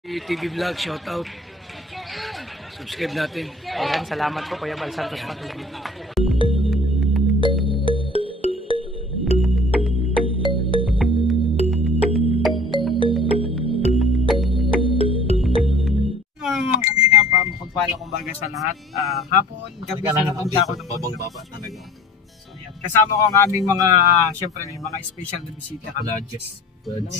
TV Vlog, shout out. Subscribe natin. Ayan, salamat po Kuya Bal Santos Patuloy. Mga kanina pa, mapagpala kong baga sa lahat. Hapon, gabi sa napunta ako ng babang-baba talaga. So, yan. Kasama ko ang aming mga, syempre may mga special na bisita. Lodges.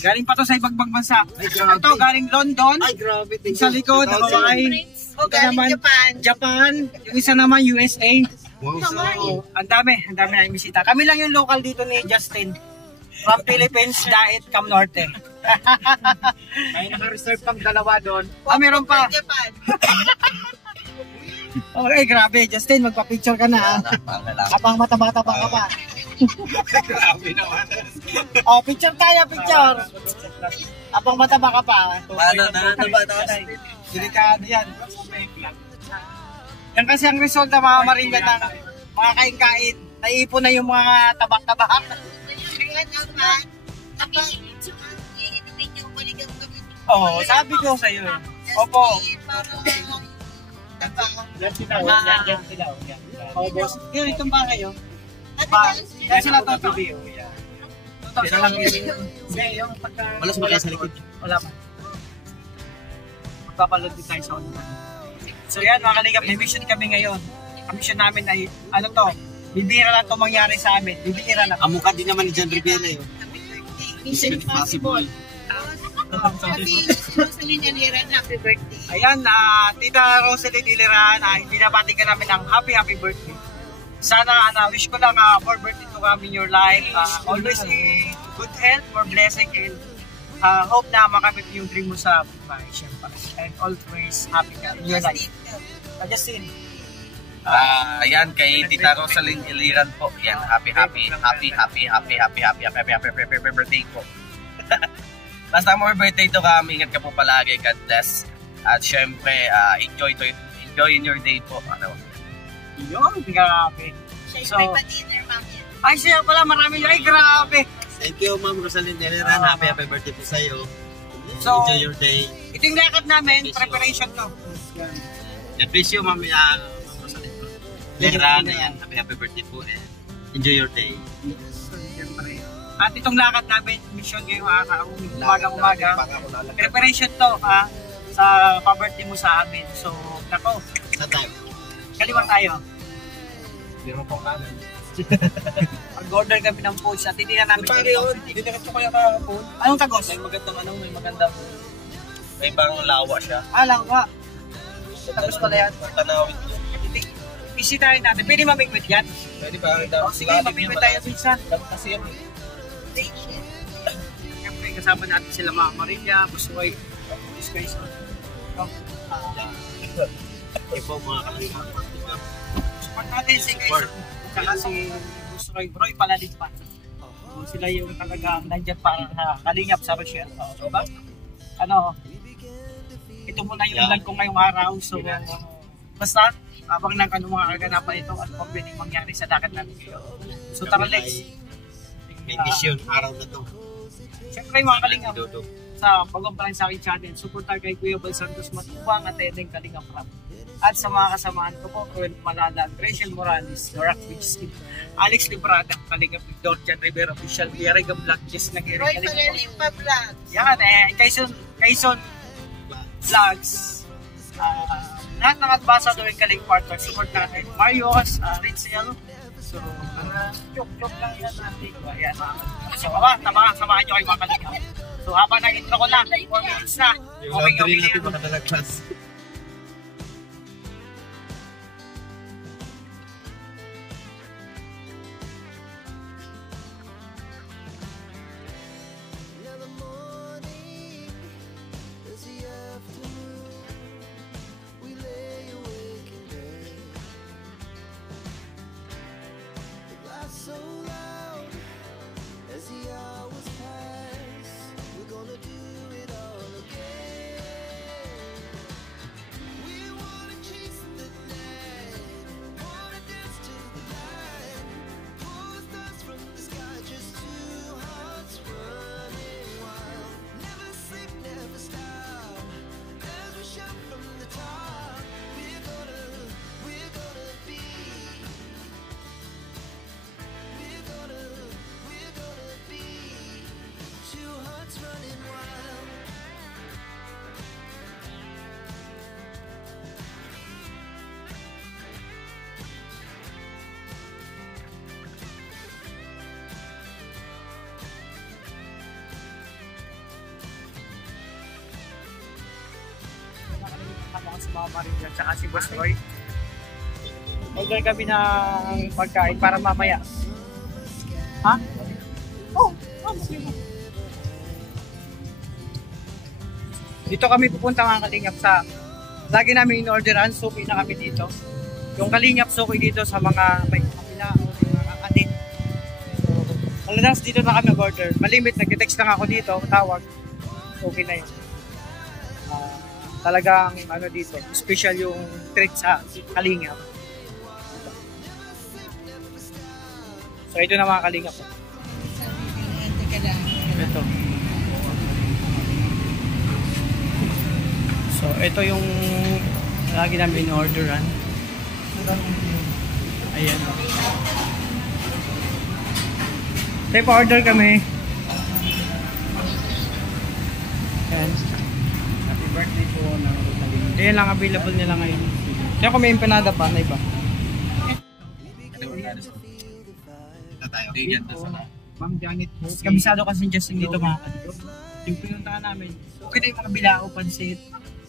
Galing pa to sa ibang bansa. Ito, galing London. Ay, grabe. Sa likod, Hawaii. Ito naman, Japan. Yung isa naman, USA. Wow, So, ang dami na yung bisita. Kami lang yung local dito ni Justin. From Philippines, Daet, Cam Norte. may naka-reserve pang dalawa doon. Meron pa. Okay, grabe. Justin, magpa-picture ka na. Habang mataba-taba ka pa. Grabe naman. Oh, picture tayo, picture. Habang mataba ka pa. Delikado yan. Yan kasi ang result ng mga maringan ng mga kain-kain. Naiipon na yung mga tabak-tabak. Oo, sabi ko sa iyo. Opo. Yan sila. Oh, boss. Yun, itong ba kayo? Yan sila to. Sila lang yun. Hindi, yung pagka... Wala sa likod. Wala pa. Magpapaload din tayo sa online. So yan mga kaligap, may mission kami ngayon. Ang mission namin ay, ano to, bibira lang ito mangyari sa amin. Bibira lang. Ang mukha din naman ni John Rivera yun. Mission Impossible. Happy birthday. Ayan, Tita Rosalie Diliran, binabati ka namin ng happy birthday. Sana, wish ko lang more birthday to come in your life. Always good health, more blessing, and hope na makamit yung dream mo sa buhay, syempre. And always happy ka in your life. Justin. Ayan, kay Tita Rosaline Iliran po. Yan, happy birthday po. Basta more birthday to kami. Ingat ka po palagi. God bless. At syempre, enjoy in your day po. Ano? Yun, grabe. So, Pa-dinner, ma'am. ay, siya pala, marami. Ay, grabe. Thank you, Ma'am Rosaline Deliran. Happy birthday po sa'yo. So, Enjoy your day. ito yung lakad namin, preparation to. God bless you, Ma'am Rosaline Deliran. Ayan, happy birthday po. Enjoy your day. At itong lakad namin, mission ngayong umaga. Preparation to, sa pa-birthday mo sa amin. So, nako, Sa time. kaliwang tayo. Biro po kanan. Mag-order kami ng food at hindi na namin. Hindi na ito kaya kahapon. Anong tagos? May magandang may bang lawa siya. Lang ka. Tagos pala yan. Tanawin. Bisitahin natin. Pwede mamigwit yan. Pwede ba rin daw? Sige, mamigwit tayo minsan. Kasi yan. Siyempre, kasama natin sila Mama Maria, Busoy, Busoy. Ito po mga kalingap. Support natin si Quezon. Saka si Busoy, Broy pala din pa. So, sila yung talagang nandyan para kalingap sa Rochelle. So, diba? Ano, ito muna yung vlog ko ngayong araw. So, basta, habang ng mga kaganapan ito at kung pwedeng mangyari sa dagat natin ngayon. So, tara Lex. May mission araw na to. Siyempre mga kalingap, sa pag-umpalain sa aking channel, suportar kay Kuya Bal Santos Matubang at Edeng Kalingap Rap. At sa mga kasamahan ko po, Ruel Malala, Rachel Morales, Norak Wixkin, Alex Librada, Kalingap Victor, John Rivera, Official, Piarega Vlog, Jess Nagiri, Roy Kalingap. Solelimpa Vlog. Yan, Quezon Vlogs. Lahat ng adbasa doon Kaling Partner, support natin. Marios, Ritzel. So, joke lang yan natin. Ayan. So, samahan nyo kayo mga kalingap. So, habang nag-intro ko na, 4 minutes na. Yung Okay, laundry natin makadalagpas. Mama Maria at saka si Boss Roy. Order kami ng pagkain para mamaya. Ha? Oh, dito kami pupunta mga kalingap sa lagi namin in-orderan, suki na kami dito. Yung kalingap suki dito sa mga may kapila o mga atin. So, alanas dito na kami mag-order. Malimit, nag-text lang ako dito, tawag. Okay na yun. Talagang ano dito, special yung treat sa kalingap. So ito na mga kalingap. Ito. So ito yung lagi namin in-orderan. Ayan. Tayo pa-order kami. Ayan. Happy birthday po ng Rosalie. Ayan lang, available nila ngayon. Kaya kung may empanada pa, na iba. Ma'am Janet po. Kabisado kasi Justin dito mga kalingap. Yung pinuntahan namin, okay na yung mga bilao, pansit,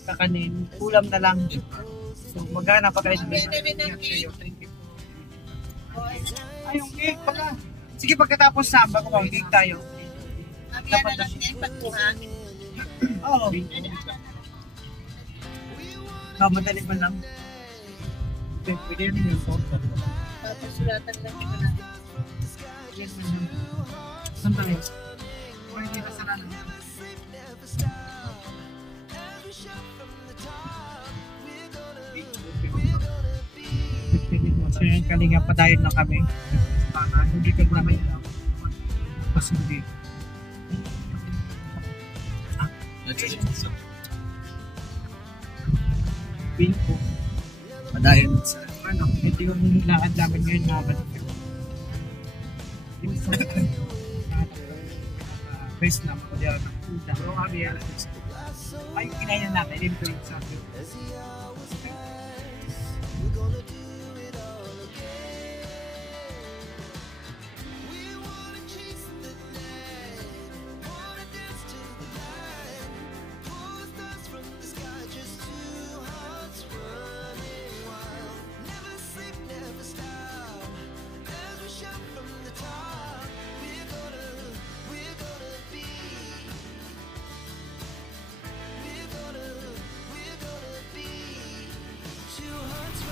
kakanin, ulam na lang. So maghanap pa kayo sa Pwede rin ng Thank you. Ay, yung cake pala. Sige, pagkatapos samba, kung cake tayo. Mamaya na lang yan, pagkuha. Oo. Madali man lang. Pwede rin yung photo. Papasulatan lang ito na. Saan tayo? Hindi na sana lang. So yung kalinga padayon na kami. Hindi ka naman yun. Mas hindi. Bill po. Padayon sa Ano, ito yung lakad namin ngayon na balik. Best na makulihan ng puta. Pero kami yan. Ay, kinain natin. Ito yung sabi.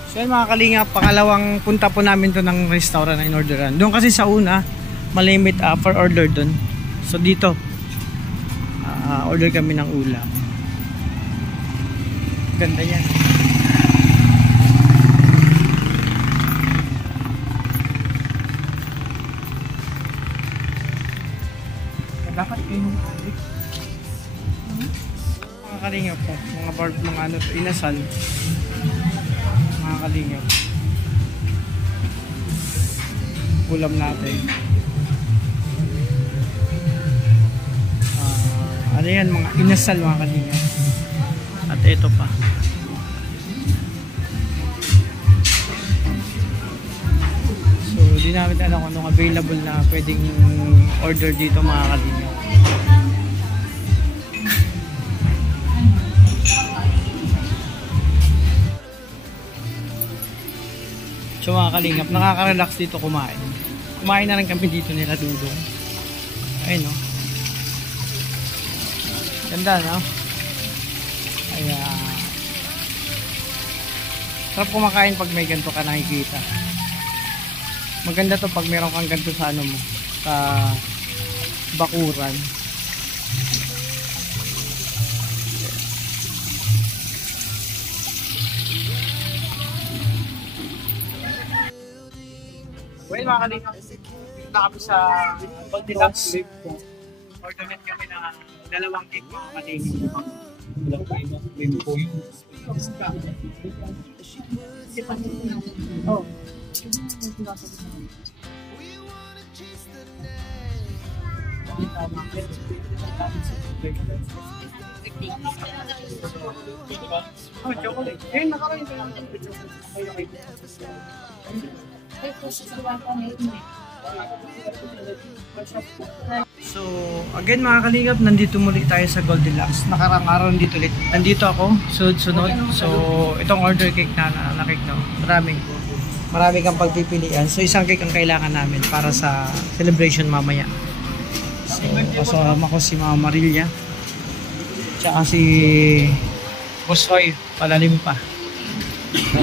So yun mga kalinga, pangalawang punta po namin to ng restaurant na in-orderan. Doon kasi sa una, malimit per order doon. So dito, order kami ng ulam. Ganda yan. Dapat kayo ng alik. Mga kalinga po, mga ano to, inasal. Mga kalingap, ulam natin. Ano yan, mga inasal mga kalingap. At ito pa. So di namin alam kung anong available na pwedeng order dito mga kalingap. So mga kalingap, nakaka-relax dito kumain. Kumain na rin kami dito nila Dudong. Ayun o. Ganda no? Ayan. Sarap kumakain pag may ganito ka nakikita. Maganda to pag meron kang ganito sa ano mo. Sa bakuran. Well, mga kalingap, dito na kami sa Goldilocks. Order net kami na dalawang cake mga kalingap. Oh. Oh, chocolate. Eh, nakarain ka lang. So So, again mga kalingap, nandito muli tayo sa Goldilocks. Nakarang araw nandito ulit. Nandito ako, sunod-sunod. So, itong order cake na cake, no? Marami kang pagpipilian. So, isang cake ang kailangan namin para sa celebration mamaya. So, kasama ko si Mama Marilia. Tsaka si Boss Roy, palalim pa.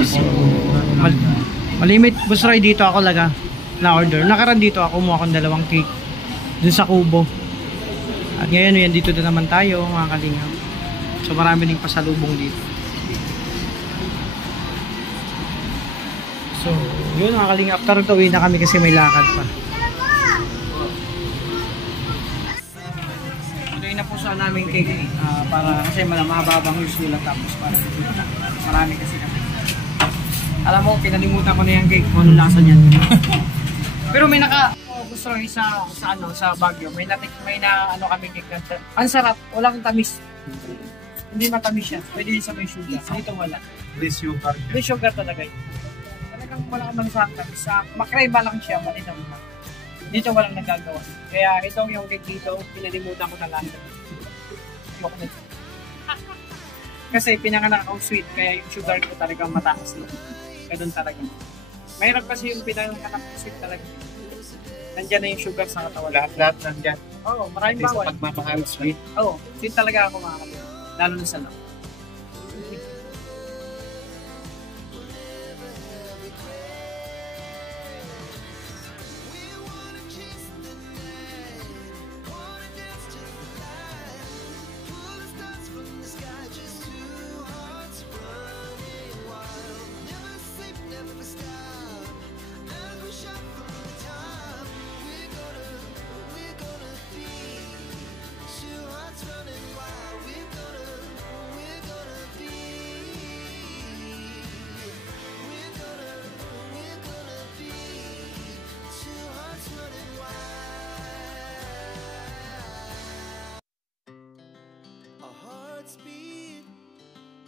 So, malimit, Boss Roy, dito ako na order. Nakaraan dito ako, kumuha akong 2 cake dun sa Kubo. At ngayon, yan dito na naman tayo, mga kalingap. So, marami ding pasalubong dito. So, yun mga kalingap. After ito, uwi na kami kasi may lakad pa. Tuloy na po sa namin cake para kasi mababang use nila tapos para marami kasi kami. Alam mo, pinalimutan ko na yung cake kung anong lasa niyan. Pero may gusto rin sa Baguio. May na kami cake na. Ang sarap, walang tamis. Hindi matamis yan. Pwede din sa may sugar. Dito wala. Please sugar. May sugar talaga yun. Talagang wala ka man sa tamis. Makreba lang siya, malinaw na. Dito walang nagagawa. Kaya itong yung cake dito, pinalimutan ko na lang. Kasi pinanganak ako sweet, kaya yung sugar ko talagang mataas lang. Kaya doon talaga. Mahirap kasi yung pinanganak ako sweet talaga. Nandiyan na yung sugar sa katawan. Lahat nandiyan. Oo, maraming bawal. Sa pagmamahal sweet. Oo, sweet talaga ako mga kapatid. Lalo na sa loob.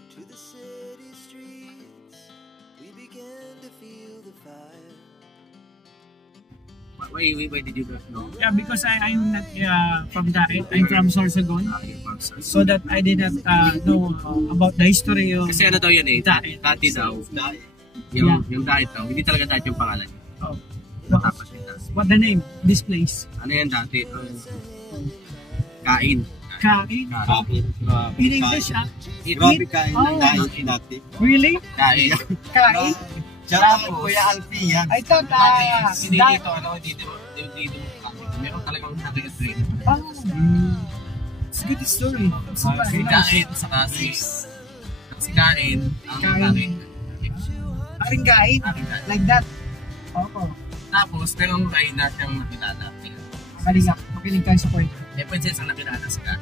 To the city streets, we began to feel the fire. Why did you guys know? Yeah, because I'm not from Daet. I'm from Sorsogon. So that I did not know about the history of Kasi ano daw yan eh, Daet. dati daw. Yung Daet daw, hindi talaga Daet yung pangalan. Oh. Matapos yun daw. What the name? This place? Ano yan dati? Kain. Kain? In English, Grabe kain ng Daet dati. Really? Kain. Kain? Tapos, Kuya Alfie yan. I thought, Hindi dito, dito. Meron talagang dati na train. It's a good story. Si Kain, saka si Kain, ang Kain. Aring kain? Like that? Oo. Tapos, merong kain na siyang nakilala. Kalinga, makinig kayo sa point. Princess ang nakilala si Kain.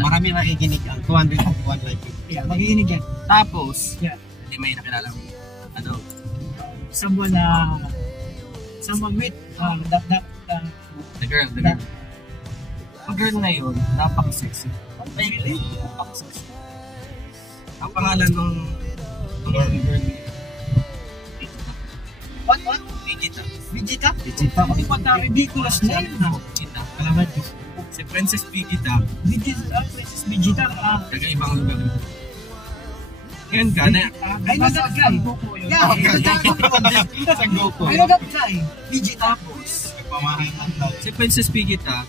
Marami nakikinig ang 201 live. Yeah, magiginig yan. Tapos, Yeah. hindi may nakilala mo. Ano? Someone with The girl. Ang girl na yun, napaka-sexy. really? Napaka-sexy. Ang pangalan ng girl niya. What? Vegeta. Vegeta? Vegeta. What a ridiculous name. Vegeta. Alamat ko. Si Princess Vegeta. Vegeta, Princess Vegeta. Taga-ibang lugar. Ngayon ka na. I know that guy. Yeah, Sa Goku. I know that guy. Vegeta. Tapos, si Princess Vegeta,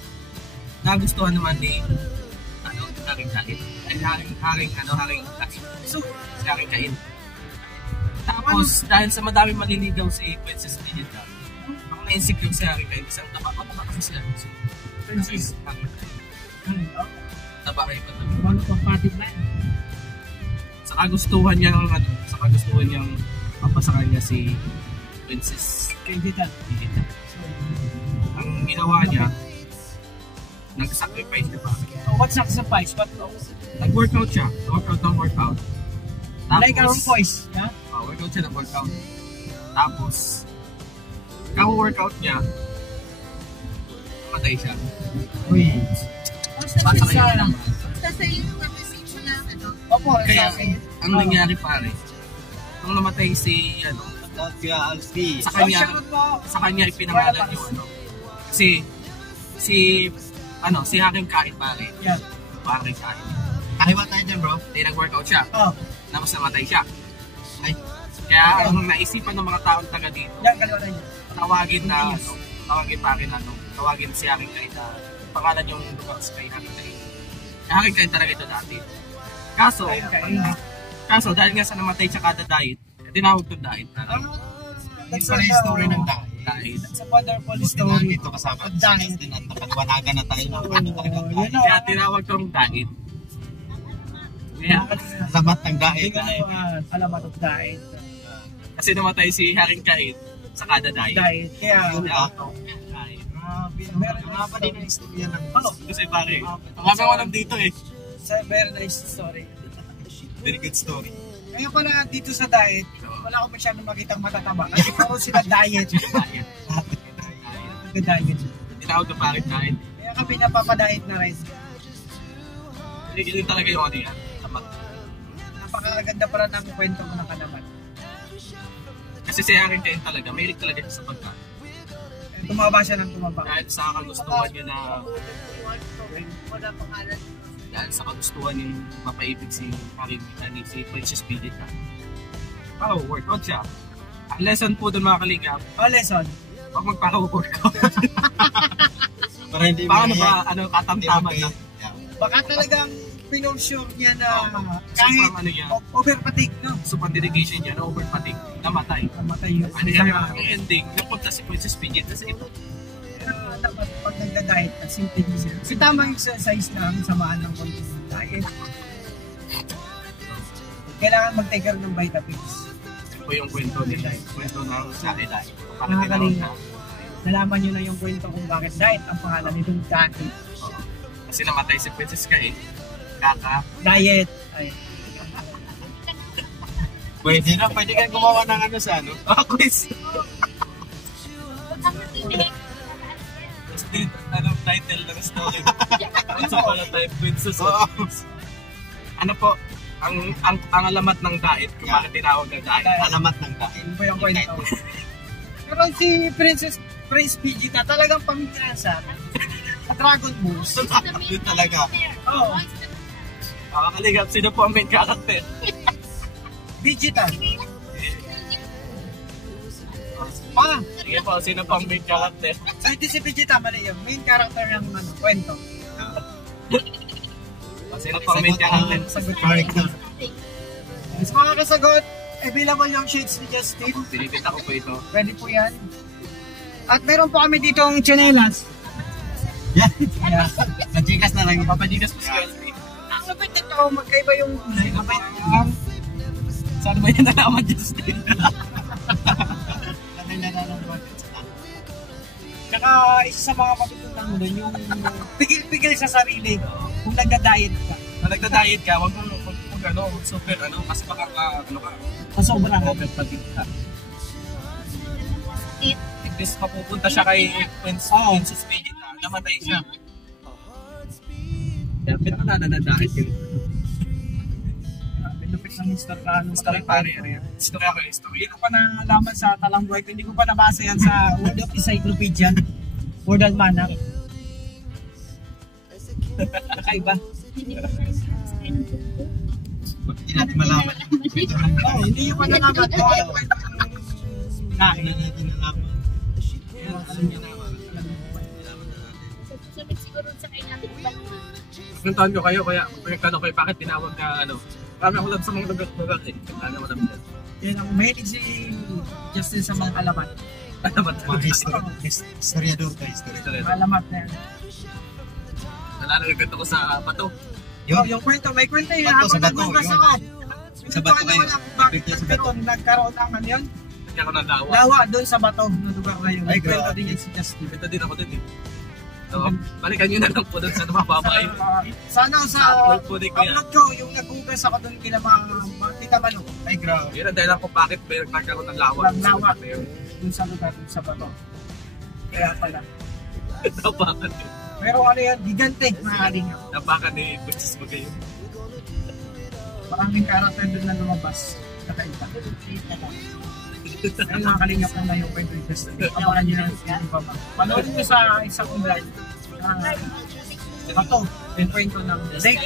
nagustuhan naman ni Haring Kain. Ay, Haring Kain. So, si Haring Kain. Tapos, dahil sa madami maliligaw si Princess Vegeta, ang na-insecure si Haring Kain, isang taba kasi siya. Princess Haring Kain. Taba kayo pa naman. One of party plan. Sa kagustuhan niyang papasa kanya si Princess Vegeta. Vegeta. Ang ginawa niya, nag-sacrifice na pa. What sacrifice? What? Nag-workout siya. Workout. Like our voice. Yeah? Workout siya, nag-workout. Tapos, kako-workout niya, namatay siya. Uy. Basta kayo naman. Basta sa iyo, message mo lang, ano? Opo, Kaya, ang nangyari pare, nung namatay si, Kuya Alfie. sa kanya ipinangalan yung ano. Kasi, si Hakim Kain pare. Yan. Hakim Kain. Kahiwa tayo dyan, bro. Hindi nag-workout siya. Oh, Tapos namatay siya. Ay. Kaya ang naisipan ng mga taong taga dito, yan, kaliwa tayo. tawagin na, Yes. tawagin si Hakim Kain na pangalan yung lugar sa kay Hakim Kain. Hakim Kain talaga ito dati. Kaso dahil nga sa namatay siya kada diet, tinawag to diet. Hindi pala yung story ng dahil. Diet. It's a wonderful Gusto story. dito kasama si Dahil. Justin at napaliwanagan na tayo ng ano talaga Oh, dahil. Kaya tinawag tong diet. Kaya, Lamat ng dahil. Hindi ko alamat of diet. kasi namatay si Hakim Kain sa kada diet. Diet. Kaya, Yun ah. Diet. meron Nga pa din ang istorya ng Kasi pare, marami ko alam dito eh. It's a very nice story. very good story. Ngayon pala dito sa diet, wala ko masyadong makitang matataba. Kasi puro sila diet. Diet. Diet. Tinawag na pare diet. Kaya kami napapadiet na rin. Hindi talaga yung ano yan. Tamat. Napakaganda pala ng kwento mo ng kalaman. Kasi si Hakim Kain talaga, may talaga siya sa pagkain. Tumaba siya ng tumaba. Dahil sa kagustuhan niya na, Wala pangalan. dahil sa kagustuhan niya mapaibig si Hakim ni si Princess Pidita. Oh, workout siya. Ang lesson po doon mga kaligap, Oh, lesson. huwag magpaka-workout. Para hindi Paano mo- ba, katamtaman hindi na? mo- Yeah. Baka talagang pinonsure niya na Kahit kahit ano niya, overfatigue, no? super dedication niya na overfatigue, namatay. Namatay yun. Ano yan, ang ending, napunta si Princess Pidita sa ito. Kaya dapat pag nagda-diet ka, simple siya. Kasi tama yung exercise lang, samaan ng konti ng diet. Kailangan mag-take care ng vitamins. Ito po yung kwento nila, yung kwento ng Sari Diet. Bakit Mga tinawag kalinga. na? Nalaman nyo na yung kwento kung bakit diet ang pangalan nitong diet. Kasi namatay si Princess Kain, kaka. Diet. Ay. Pwede na, pwede kang gumawa ng ano sa ano. Quiz! Tapos dito, anong title ng story? Sa pala tayo, Princess of Queens. Ano po, ang alamat ng diet, kung bakit tinawag na diet. Alamat ng dahil. Yun po yung kwento. Pero si Prince Pidgeotto talagang pamilyansa. Dragon Balls. Yun talaga. Oo. Makakaligap, sino po ang main character? Vegeta. Pa, Sige po, sino po ang main character? so ito si Vegeta, mali yung main character ng kwento. Sino po ang main character? Correct na. Mas mga kasagot, available yung shades ni Justin. Pinipita ko po ito. Ready po yan. At meron po kami ditong chinelas. Yan. Yeah. Sa Gcash na lang. Papadigas po si Kelvin. Ang lapit nito, magkaiba yung kulay. Saan ba yan nalaman, Justin? Tsaka isa sa mga matutunan mo doon, yung pigil-pigil sa sarili kung nagda-diet ka. Kung nagda-diet ka, wag mo super kasi baka ka, Sa sobrang overpatig ka. Imbes mapupunta siya kay Princess Vegeta, namatay siya. Kaya pinaka-nanadahit yun. Pinupit ng Story pare, story ako yung story. Hindi ko pa nalaman sa Talangbuhay, hindi ko pa nabasa yan sa Word of Encyclopedia. Word Almanac. Kakaiba. Hindi natin malaman. Oo, hindi ko pa nalaman kung ano kwento ng lahi. Hindi natin nalaman. Susunod siguro sa kanya natin iba. Pagkantahan ko kayo, kaya pagkantahan kayo, bakit tinawag na marami ako lang sa mga lugar eh. Ano mo naman yan? Yan ang mahilig si Justin sa mga alamat. Alamat Mga historiador ka, historiador. Alamat na yan. Nalalagay ko sa bato. Oh, yung kwento, may kwento yun. Bato sa Habang bato, nagbabasa yun. ko. Sa bato kayo. Bakit Sa bato. pero nagkaroon ng ano yun? Kaya ako ng lawa. Lawa doon sa bato ng lugar na yun. Ay, May kwento grabe. din yan si Justin. Ito din ako din eh. So, balikan nyo na lang po doon sa mababay. Sana sa Upload po din ko yan. upload ko, yung nag-ugas ako doon kila mga Tita Manu. Ay, grabe. Yun ang dahilan ko bakit may nagkaroon ng lawa. Ng lawa. Doon sa lugar, doon sa bato. Kaya pala. Napakan eh. Pero ano yan, gigante, mga kalingap. Napakan ni Princess Magayon. Maraming karakter doon na lumabas. Kakaiba. Ayun mga kalingap na yung kwento yung Justin. Abangan nyo na yung iba pa. Panoorin nyo sa isa kong vlog. Bato. Yung kwento ng leg.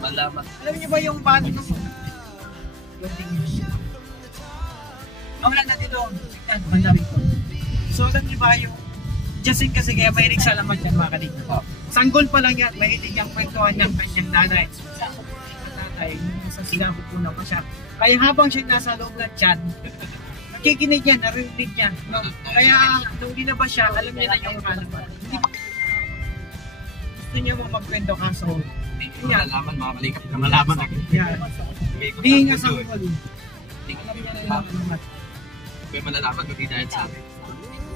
Malaman. Alam niyo ba yung paano ito? Wala na dito. Yan, banda rito. So, alam niyo ba yung Justin kasi kaya mahilig sa laman yan mga kalig. Sanggol pa lang yan, mahilig yung kwentuhan ng kanyang nanay. Nanay, sa silabog po na pa siya. Kaya habang siya nasa loob ng tiyan, nakikinig niya, narinig niya. No? Kaya nung dinaba siya, alam niya na yung malaman. Gusto niya mo magkwento ka, so Malaman, mga kalikap na malaman agad. yan. Hindi nga sa mga alam niya na yung malaman. Kaya malalaman kung di dahil sa akin.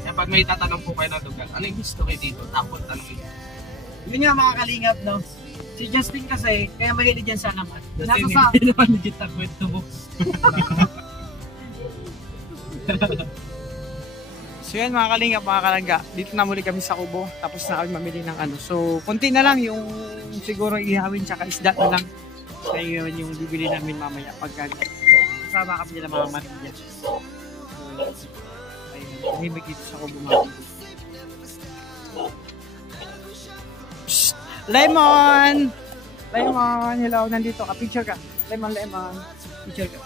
Kaya pag may tatanong po kayo ng lugar, ano yung gusto kayo dito? Tapos tanongin. Yun nga mga kalingap, no? Si Justin kasi, kaya mahilig yan sa laman. Nasa sa... Hindi naman legit ang kwento mo. So yan mga kalingap, mga kalangga, dito na muli kami sa Kubo, tapos na kami mamili ng ano. So, konti na lang yung siguro ihawin tsaka isda na lang. Kaya yun yung bibili namin mamaya pagka kasama kami nila mga marilya. So, ayun, umibig dito sa Kubo mga kalingap. Psst! Lemon! Lemon! Hello, nandito ka. Picture ka. Lemon, lemon. Picture ka.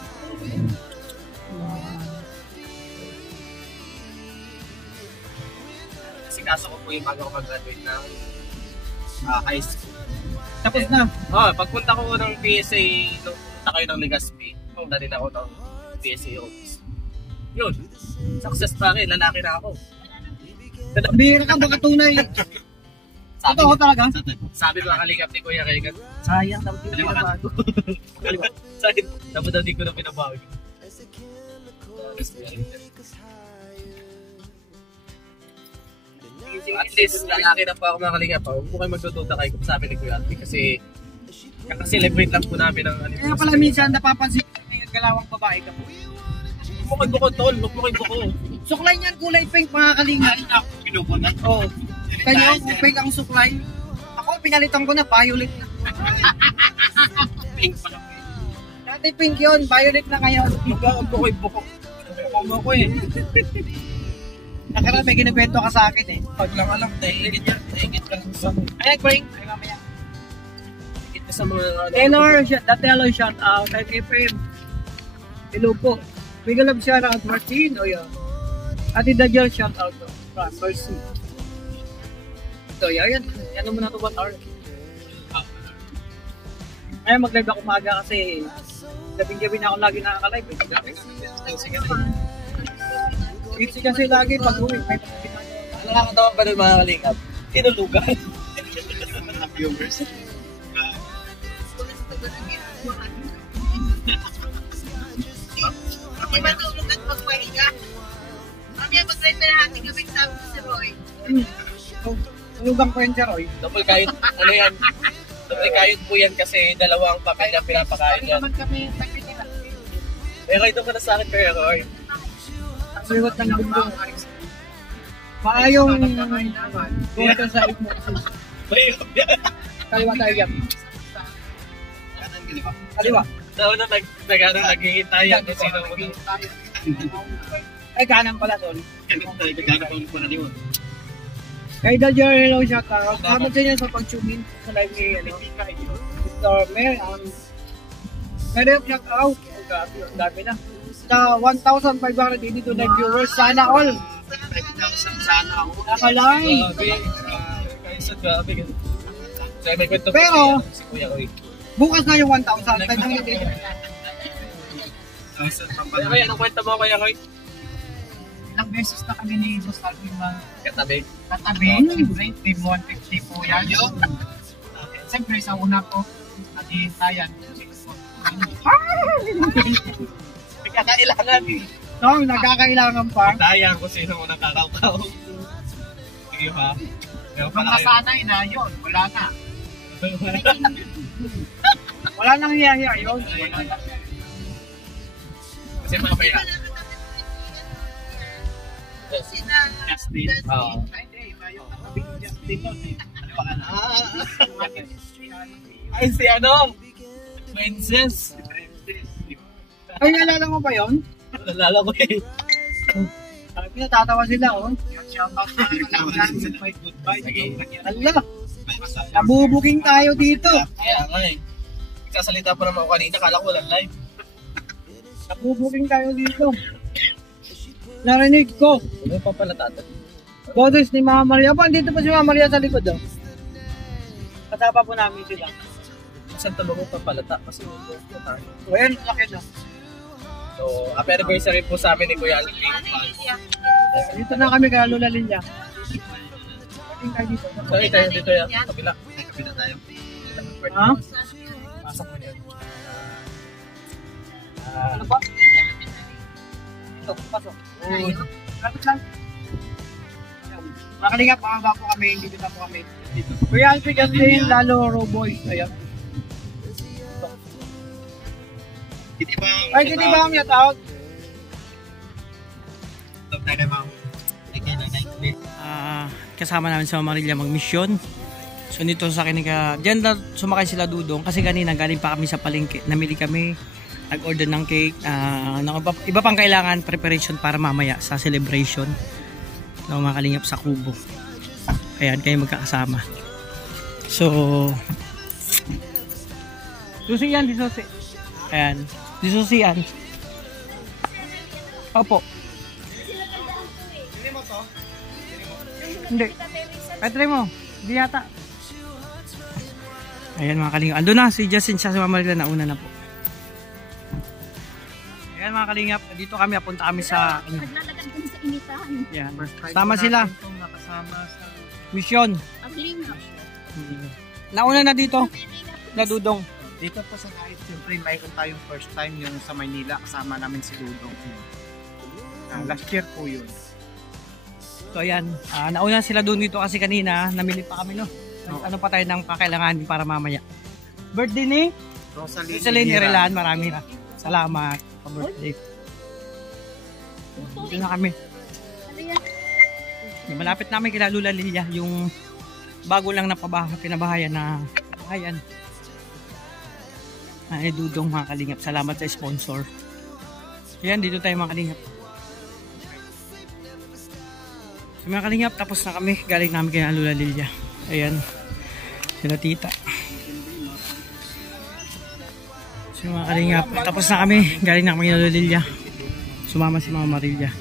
Kaso ko po yung bago ko mag-graduate ng high school. Tapos na. Pagpunta ko ng PSA, nung punta kayo ng Legazpi, punta din ako ng PSA office. Yun, success pa rin, lalaki na ako. Bihira ka, baka tunay. Sabi Totoo talaga? Sabi mga kaligap ni Kuya Regan, Sayang, dapat hindi ko nabago. dapat daw di ko na pinabago. At least, lalaki na po ako mga kalingap. Huwag po kayo magdududa kayo kung sabi ni Kuya Alpi kasi kaka-celebrate lang po namin ang anniversary. Kaya pala minsan napapansin ko yung galawang babae ka po. Huwag mo kayo buko, tol. Huwag mo kayo buko. Suklay niyan, kulay pink mga kalingat. Pinupunan. Oo. Kanya pink ang suklay. Ako, pinalitan ko na, violet na. Pink pala. Dati pink yun, violet na ngayon. Huwag mo kayo buko. Huwag mo ko eh. Nakaraan may kinibento ka sa akin eh. Pag lang alam, nahihigit ka lang sa Ay, nag-bring. Ay, mamaya. Higit ka sa mga Taylor, Taylor shout out. Kay Kipim. Hello po. Big love shout out. Martin, o yun. Ate Dajel shout out. From Mercy. Ito, yan. Yan mo na ito 1 hour. Ay, mag-live ako umaga kasi gabing-gabi na ako lagi nakaka-live. Busy kasi lagi pag uwi. nakakatawa pa rin mga kalingap. Tinulugan. viewers. Hindi matulog at magpahinga. Mamaya mag-rent na natin gawing sabi ko si Roy. Tulugang ko yun siya, Roy. Double kahit, ano yan, double kahit po yan kasi dalawang papel na pinapakain yan. naman kami nagpitila. Eh, kayo doon ka na sa akin kaya, Roy. Suliwat ng bumbong. Maayong punta sa imo. Mahirap yan. Kaliwa tayo yan. Kaliwa. Nauna naghihintayan kung sino mo doon. Ay, kanan pala, sorry. Kay Dajel, hello, shout out. Salamat sa inyo sa pag-tune in sa live ni Mr. Mer. Meron shout out. Oh, grabe, ang dami na. Sa 1,582 live viewers, sana all. Sana ako. Nakalay. Kaya sa grabe. Kaya may kwento Pero, si Kuya Roy. bukas na yung 1,000. Kaya anong kwento mo, Kuya Roy? Ilang beses na kami ni Boss Alvin Katabi. katabi. Siyempre, team 150 po yan. Siyempre, sa una ko, naghihintayan. Kakailangan eh. No, nagkakailangan pa. Tayang kung sino mo nakakaw-kaw. Sige pa. Pero Kung pala kayo. nasanay na yun, wala na. Wala nang hiya-hiya yun. Kasi mamaya. Sina Justin. Oo. Ay, si ano? Princess. Ay, naalala mo ba yun? Nalala ko eh. Tatawa sila, oh. Shoutout na goodbye. Allah, nabubuking tayo dito. Kaya nga eh. Nagsasalita pa naman ako kanina, kala ko walang live. Nabubuking tayo dito. Narinig ko. Ano pa pala tatag? Boses ni Mama Maria. Pa, dito pa si Mama Maria sa likod, oh. Kasama po namin sila. Saan taba mo papalata kasi yung post ko tayo. So, ayan, laki na. So, happy anniversary po sa amin ni Kuya Alvin. Dito na kami kay Lola Lilia. Pating tayo dito. Sorry tayo dito yan. Kabila. Kabila tayo. Ha? Pasok mo yan. Ano ba? Ito, pasok. Lapit lang. Makalingap, pangaba po kami, dito na po kami. Kuya Alfie Justin, Lalo Roboy. Ayan. Ay, hindi ba ang yataot? Kasama namin sa Mamarilla mag-mission. So dito sa akin, diyan na sumakay sila Dudong kasi kanina galing pa kami sa palengke. Namili kami, nag-order ng cake, iba pang kailangan preparation para mamaya sa celebration na makalingap sa Kubo. Ayan, kayo magkakasama. So susi yan, di susi. Ayan, di susi yan. Opo. Hindi. Petry mo. Hindi yata. Ayan mga kalingap. Ando na si Justin siya si Mama Maria, nauna na po. Ayan mga kalingap. Dito kami, apunta kami sa Naglalagay kami sa initan. Ayan. Sama sila. Mission. Paglingap. Nauna na dito. Nadudong. Dito po sa kahit siyempre mayroon tayong first time yung sa Maynila kasama namin si Dudong. Last year po yun. So ayan, nauna sila doon dito kasi kanina namili pa kami, no. Ano pa tayo ng kakailanganin para mamaya. Birthday ni Rosaline Irelan, maraming salamat sa birthday. Dito na kami. Malapit namin kila Lola Lilia, yung bago lang na pinabahayan na bahayan. Ay, Dudong mga kalingap, salamat sa sponsor. Ayan, dito tayo mga kalingap. So, mga kalingap, tapos na kami. Galing namin kay Lola Lilia. Ayan. Sila tita. So, mga kalingap, tapos na kami. Galing na kami kay Lola Lilia. Sumama si Mama Maria.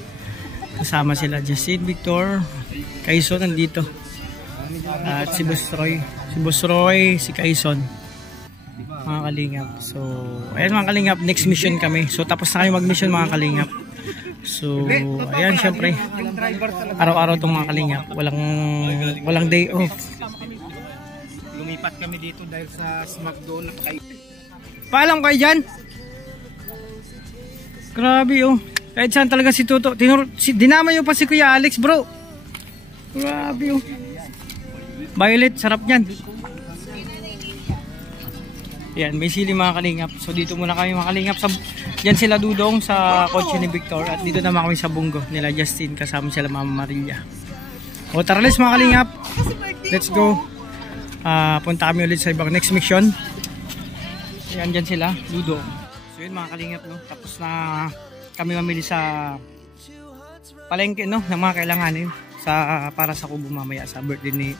Kasama sila Justin, Victor, Kaison nandito. At si Boss Roy. Si Boss Roy, si Kaison. Mga kalingap. So, ayan mga kalingap, next mission kami. So, tapos na kami mag-mission mga kalingap. So, ayan, syempre araw-araw itong mga kalingap, walang day off. Lumipat kami dito dahil sa Smackdown. Paalam kayo dyan. Grabe oh, kahit saan talaga si Toto. Dinama nyo pa si Kuya Alex, bro. Grabe oh. Violet, sarap yan. Yan, may sili mga kalingap. So dito muna kami mga kalingap. Yan sila Dudong sa kotse ni Victor. At dito naman kami sa Bungo nila Justin. Kasama sila Mama Maria. O tara, let's mga kalingap. Let's go. Punta kami ulit sa ibang next mission. Yan, dyan sila Dudong. So yun mga kalingap, no? Tapos na kami mamili sa palengke, no? Ng mga kailanganin para sa Kubo mamaya sa birthday ni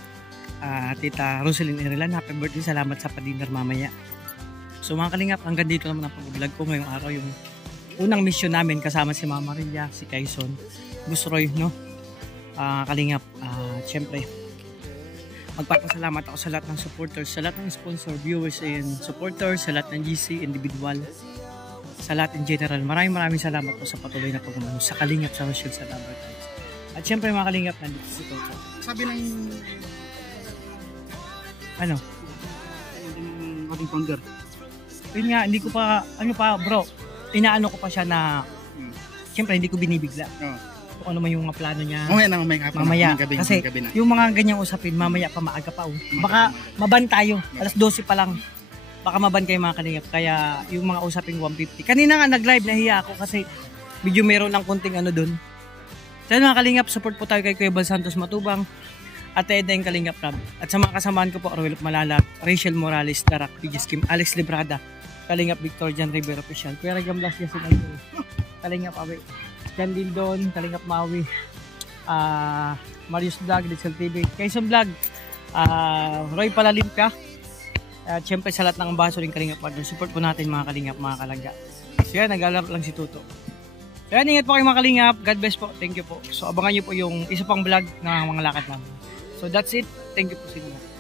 Tita Rosaline Irelan. Happy birthday, salamat sa pa-dinner mamaya. So mga kalingap, hanggang dito naman ang pag-vlog ko ngayong araw, yung unang mission namin kasama si Mama Maria, si Kaison, Boss Roy, no? Kalingap, syempre magpapasalamat ako sa lahat ng supporters, sa lahat ng sponsor, viewers and supporters, sa lahat ng GC, individual, sa lahat in general. Maraming salamat po sa patuloy na pagmamahal sa Kalingap sa Rochelle sa Laboratories. At syempre mga kalingap, nandito si Toto. Sabi ng Ano? ating founder. Yun nga, hindi ko pa, bro, inaano ko pa siya na, syempre hindi ko binibigla. Kung ano man yung mga plano niya. Mamaya, gabi, kasi gabi na. yung mga ganyang usapin, mamaya pa maaga pa. Baka maban tayo, alas 12 pa lang. Baka maban kayo mga kalingap. Kaya yung mga usaping 150. Kanina nga nag-live, nahiya ako kasi medyo meron ng konting ano dun. So mga kalingap, support po tayo kay Kuya Bal Santos Matubang. At Eda yung Kalingap Rab. At sa mga kasamaan ko po, Roel Malala, Rachel Morales, Darak, PGS Kim, Alex Librada, Kalingap Victor, Jan Rivera Official, Kuya Ragam Blas, Yasin Alvaro, Kalingap Awe, Jan Dildon, Kalingap Maui, Marius Vlog, Rizal TV, Quezon Vlog, Roy Palalimpia, at syempre sa lahat ng baso rin Kalingap Partner. Support po natin mga Kalingap, mga Kalaga. So yan, nag-alap lang si Tuto. So yan, ingat po kayo mga Kalingap. God bless po. Thank you po. So abangan nyo po yung isa pang vlog ng mga lakad namin. So that's it. Thank you po sa inyo.